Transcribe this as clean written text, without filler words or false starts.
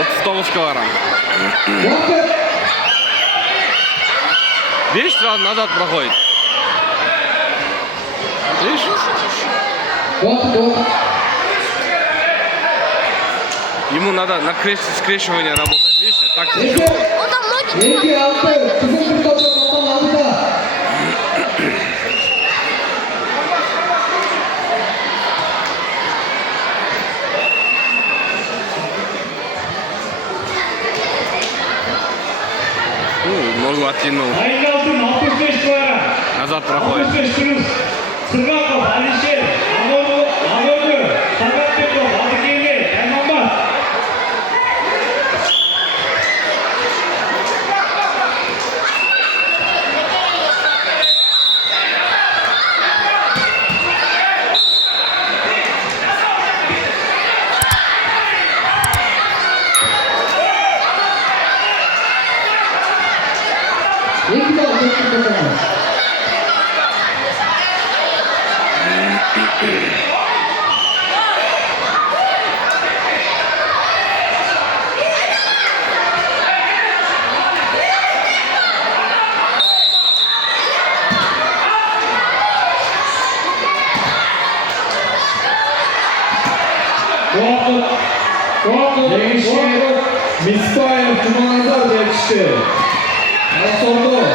Отстовушка варам. Видишь, сразу назад проходит. Видишь? Ему надо на скрещивание работать. Видишь, так тяжело. Он там ноги. Ногу оттянул. Назад проходит. Misfire Kumanazar geçti. Nasıl oldu?